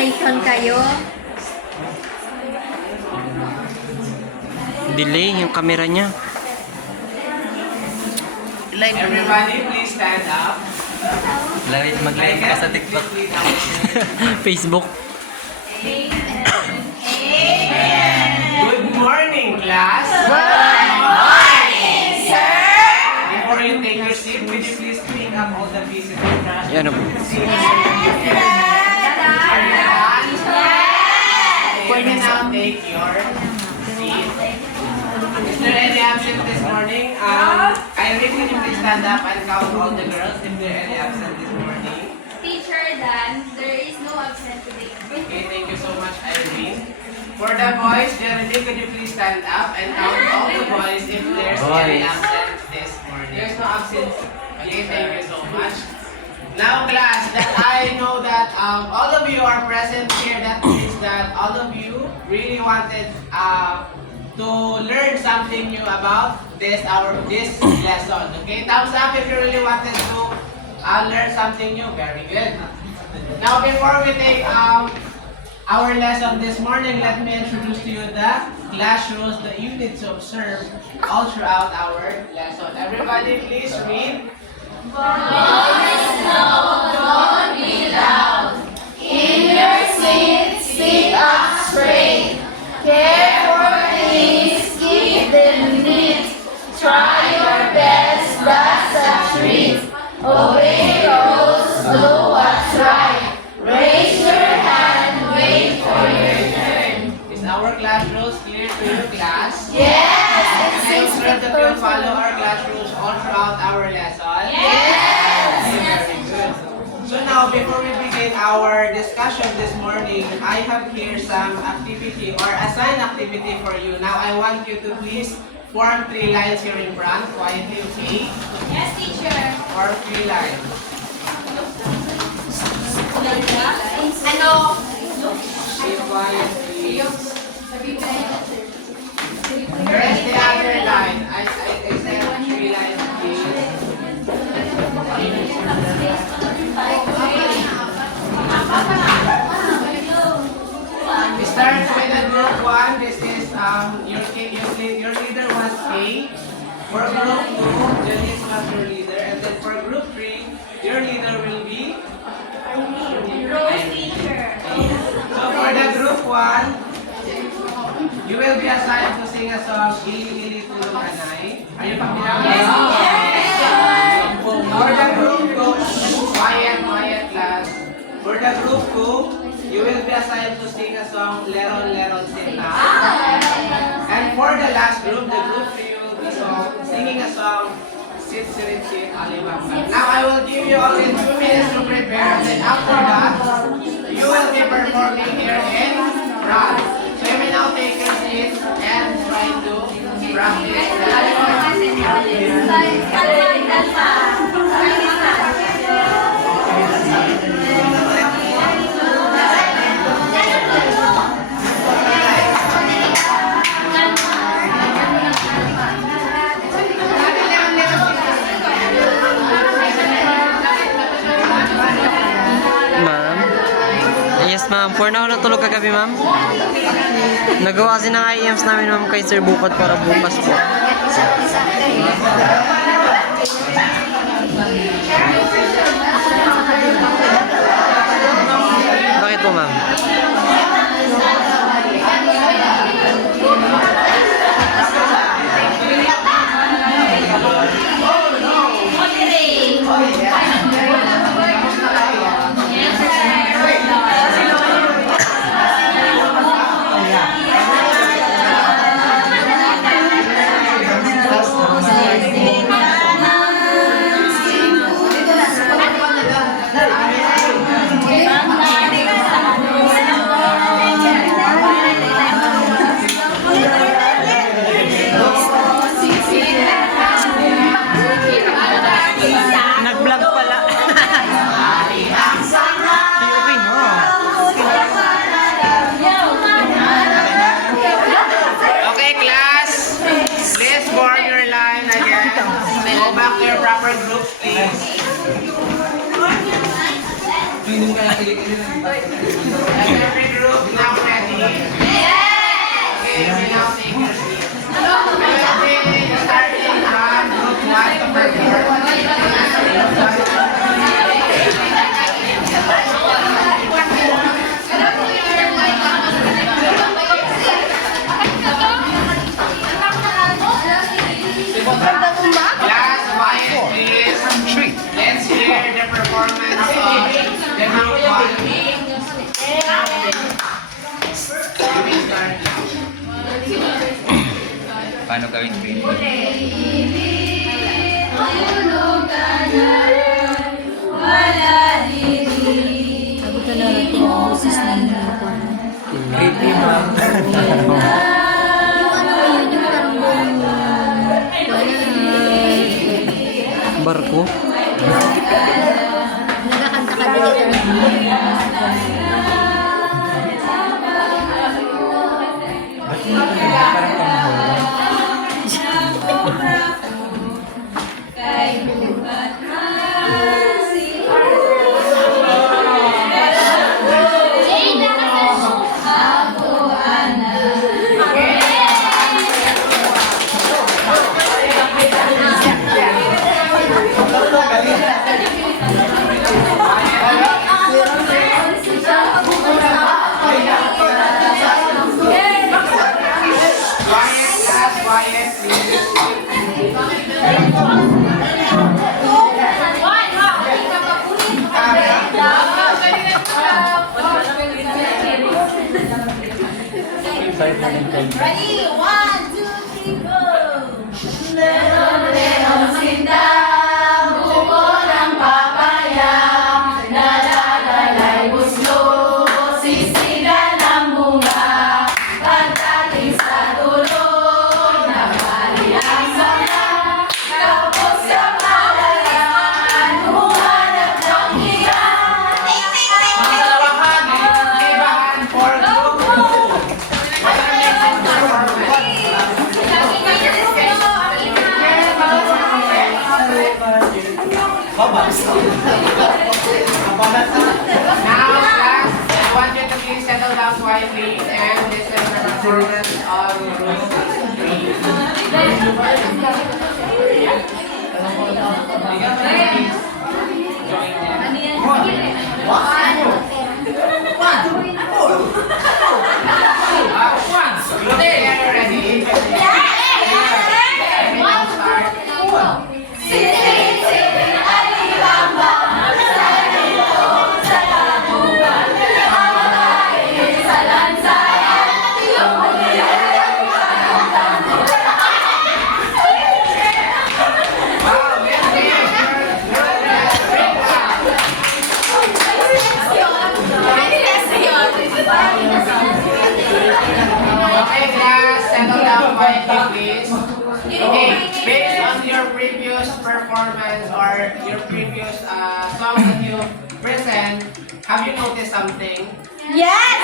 preparation kayo? Delay yung camera niya. Everybody, please stand up. Mag-live ka sa TikTok. Facebook. Good morning, class. Before you take your seat, will you please pick up all the pieces of trash? Yan o. You can now take your seat. Is there any absent this morning? Irene, can you please stand up and count all the girls if there are any absent this morning? Teacher Dan, there is no absent today. Okay, thank you so much, Irene. For the boys, Jeremy, could you please stand up and count all the boys if there's any absent this morning? There's no absent. Okay, thank you so much. Now, class, that I know that all of you are present here. That means that all of you really wanted to learn something new about this lesson. Okay, thumbs up if you really wanted to learn something new. Very good. Now, before we take our lesson this morning, let me introduce to you the class rules that you need to observe all throughout our lesson. Everybody, please read. Don't be loud. In your seat, sit up straight. Care for things, keep them neat. Try your best, that's a treat. Obey rules, do what's right. Raise your hand, wait for your turn. Is our class rules clear to you, class? Yes! And I observe that you follow our class rules all throughout our lesson? Yes! Very good. So now, before we begin our discussion this morning, I have here some activity or assigned activity for you. Now, I want you to please form 3 lines here in front. Quietly, okay? Yes, teacher. Form 3 lines. Ano? Sit quietly. Where is the other line? I said 3 lines, please. We start with the group 1. This is your leader was A. For group 2, Janice was your leader. And then for group 3, your leader will be Rose teacher. So for the group 1, you will be assigned to sing a song, Gili Gili Tulong Anay. Are you familiar? For the group 2, quiet class. For the group 2, you will be assigned to sing a song, Leron Leron Sinta. And for the last group, the group 3, you will be singing a song, Sit Sirit Sit Alibamba. Now I will give you only 2 minutes to prepare, and then after that, you will be performing here in front. So you may now take your seat and try to practice. Ma'am? Yes, ma'am. For now, natulog kagabi, ma'am. Nagawa kasi ng IEMs namin, ma'am, kay Sir Bukat para bukas po. Bakit po, ma'am? every group now ready? Okay, we now take your seat. We will be starting on group 1 to Class, quiet please. Let's hear the performance of the group 1. Paano gawin green? Sabi na natin ang boses na uniform. Creepy, ma'am. Yung ano yun, yung parang Barko? nagkakanta ka dito. Parang pamahol. Quiet class, quiet please. Ready? 1, 2, 3, go! Leon, sinta, buko ng papaya, nalalalay buslo, sisigan ng bunga, pagdating sa dulo, nabali ang sana, tapos sa malayan, humanap ng hiyan. Masalawahan, ibahan for group 2. What are your performance? Now, class, I want you to please settle down quietly and listen to the performance of group 3. Group 3, are you ready? We now start. Wow, let's hear Okay, class, settle down quietly, please. Okay, based on your previous performance or your previous song that you present, have you noticed something? Yes,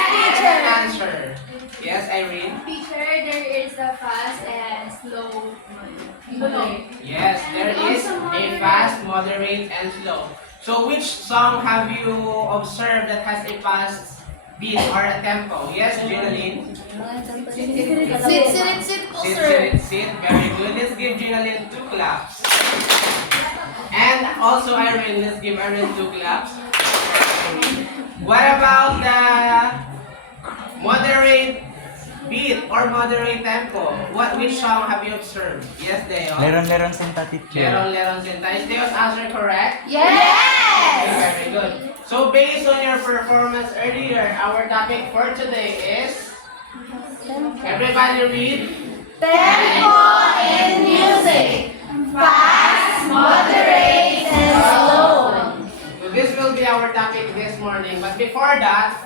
Answer. Yes, Irene? Teacher, there is a fast and slow. Yes, there is a fast, moderate, and slow. So which song have you observed that has a fast beat or a tempo? Yes, Ginaline? Sit. Very good. Let's give Ginaline 2 claps. And also Irene, let's give Irene 2 claps. What about the moderate beat or moderate tempo? Which song have you observed? Yes, Deo. Leron Santa teacher. Leron Sinta. Is Deo's answer correct? Yes! Very good. So based on your performance earlier, our topic for today is, everybody read. Tempo in music. Fast, moderate, and slow. So this will be our topic this morning. But before that,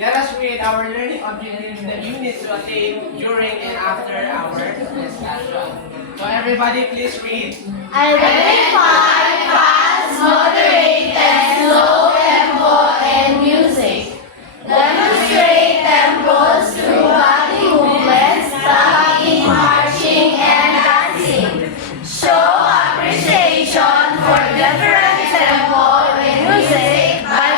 let us read our learning objectives that you need to attain during and after our discussion. So everybody please read. Identify fast, moderate, and slow tempo in music. Demonstrate tempos through body movements, tapping, marching, and dancing. Show appreciation for different tempo in music by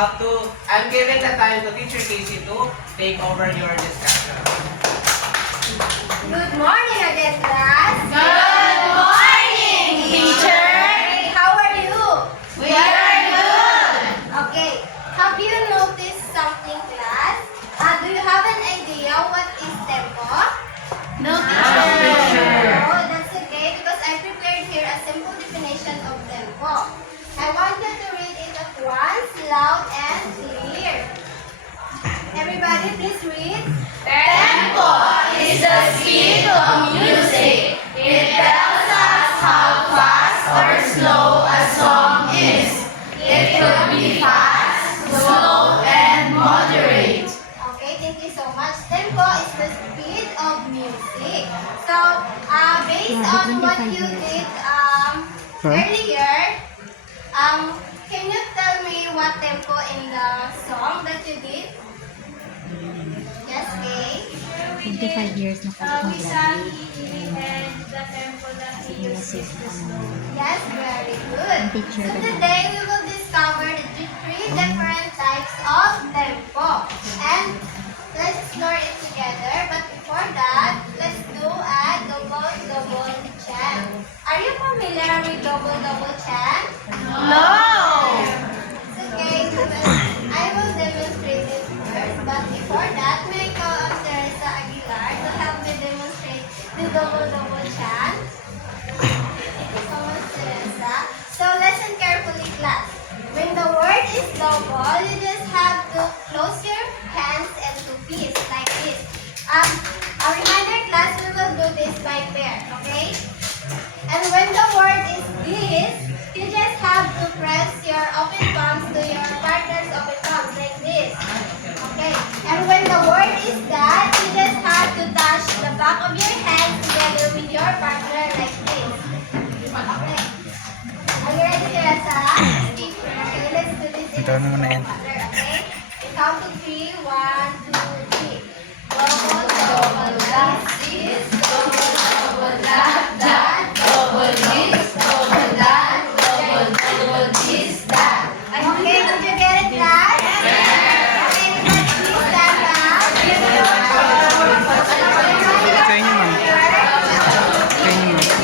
I'm giving the time to Teacher Casey to take over your discussion. Good morning again, class. Good morning, teacher. How are you? We are good. Okay. Have you noticed something, class? Do you have an idea what is tempo? No, Oh, that's okay because I prepared here a simple definition of tempo. I want you to read it at once, loud and clear. Everybody, please read. Tempo is the speed of music. It tells us how fast or slow a song is. It could be fast, slow, and moderate. Okay, thank you so much. Tempo is the speed of music. So, based on what you did earlier, can you tell me what tempo in the song that you did? Yes, Kay? 25 years na We sang and the tempo that he used is the slow. Yes, very good. Teacher. So today we will discover the three different types of tempo. And let's explore it together. But before that, let's do a double chant. Are you familiar with double chant? No! It's okay. I will demonstrate it first. But before that, may I call on Teresa Aguilar to help me demonstrate the double chant. Thank you so much, Teresa. So listen carefully, class. When the word is double, you just have to close your hands and to fists like this. A reminder, class, we will do this by pair, okay? And when the word is this, you just have to press your open palms to your partner's open palms like this. Okay. And when the word is that, you just have to touch the back of your hand together with your partner like this. Okay. Are you ready, Teresa? Okay, let's do this in Ito na muna yan. okay? Count to 3. 1, 2, 3. Double this, double that, double this, double that, double this, that. Okay, did you get it, class? Okay, let's please stand up. Kayo niyo, ma'am. Kayo niyo, ma'am.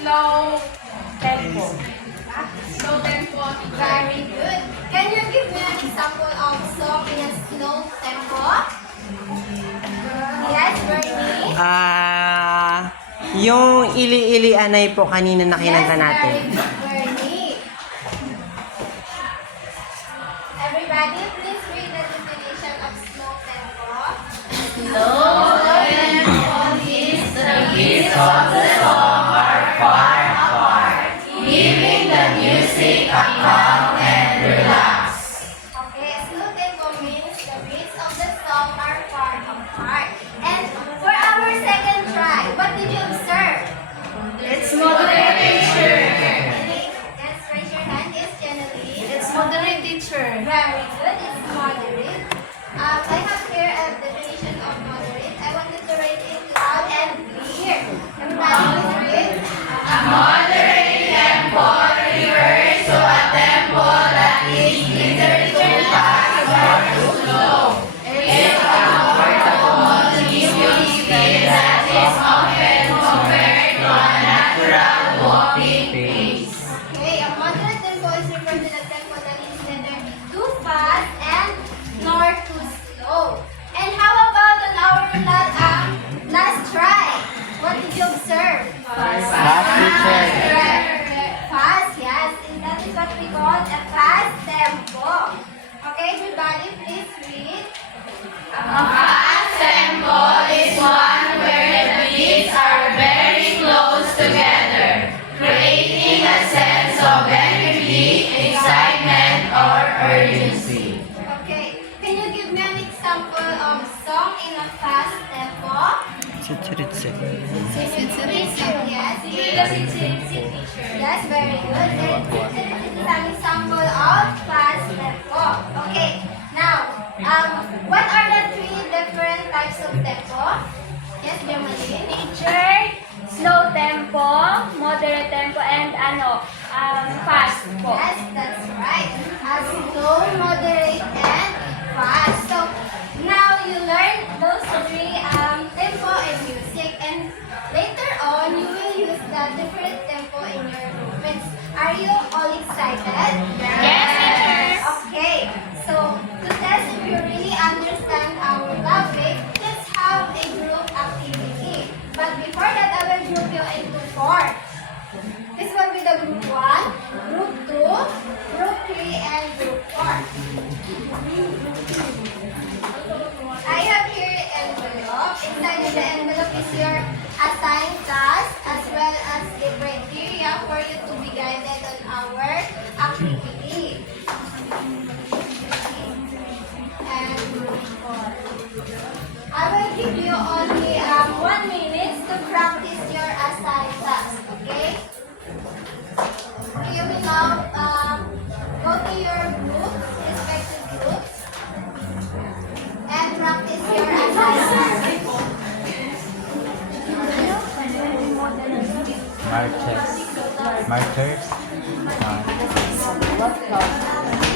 Slow tempo. Slow tempo. Very good. Can you give me an example of song in a slow tempo? Yes, Bernie? Yung Ili-Ili Anay po kanina na kinanta natin. Yes, very good, Bernie. Slow tempo means the beats of the song are far apart, giving the music a calm and relax. Okay, slow tempo means the beats of the song are far apart. And for our second try, what did you observe? It's moderate, teacher. Let's raise your hand. Yes, Genevieve. It's moderate, teacher. Very good. It's moderate. I have here a definition of moderate. I want you to read it loud and clear. Everybody read. A moderate tempo refers to a tempo that is neither too fast nor too slow. It's a comfortable, easy speed that is often compared to a natural walking pace. Okay, a moderate tempo is referred to the tempo that is neither too fast and nor too slow. And how about on our last try? What did you observe? Fast, teacher. Fast, yes. And that is what we call a fast tempo. Okay, everybody, please read. A fast tempo is one where the beats are very close together, creating a sense of energy, excitement, or urgency. Okay, can you give me an example of song in a fast tempo? Chichiritse. Yes. Yes, very good. And this is an example of fast tempo. Okay, now, what are the three different types of tempo? Yes, Jamaline. Teacher, slow tempo, moderate tempo, and fast po. Yes, that's right. Slow, moderate, and fast. So now you learn those three tempo in music, and later on you will use the different tempo in your movements. Are you all excited? Yes, teacher. Okay. So to test if you really understand our topic, let's have a group activity. But before that, I will group you into four. This will be the group 1, group 2, group 3, and group 4. I have here an envelope. Inside of the envelope is your assigned task as well as the criteria for you to be guided on our activity. And group 4. I will give you only 1 minute to practice your assigned task, okay? You will now go to your groups, respective groups, and practice your assigned task. Markers. Markers.